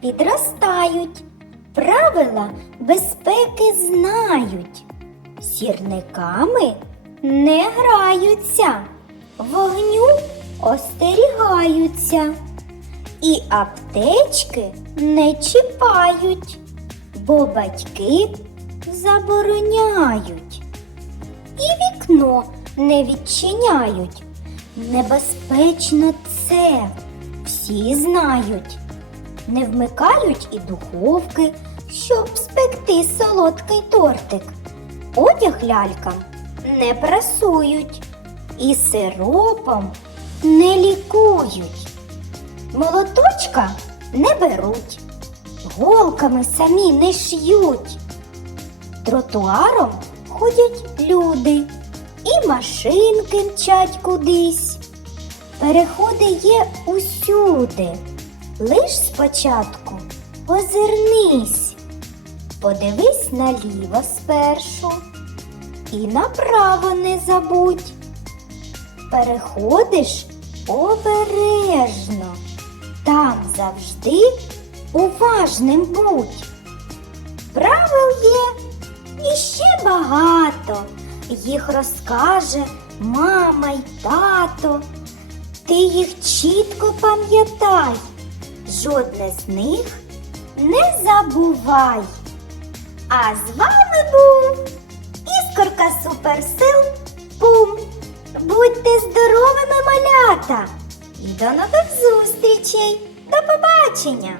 підростають, правила безпеки знають, сірниками не граються, вогню остерігаються, і аптечки не чіпають, бо батьки забороняють. І вікно не відчиняють. Небезпечно це, всі знають. Не вмикають і духовки, щоб спекти солодкий тортик. Одяг лялькам не прасують і сиропом не лікують. Молоточка не беруть, голками самі не ш'ють. Тротуаром ходять люди, і машинки мчать кудись. Переходи є усюди. Лиш спочатку озирнись, подивись наліво спершу і направо не забудь. Переходиш обережно, там завжди уважним будь. Правил є і ще багато. Їх розкаже мама й тато. Ти їх чітко пам'ятай, жодне з них не забувай. А з вами був іскорка суперсил Пум. Будьте здоровими, малята! І до нових зустрічей! До побачення!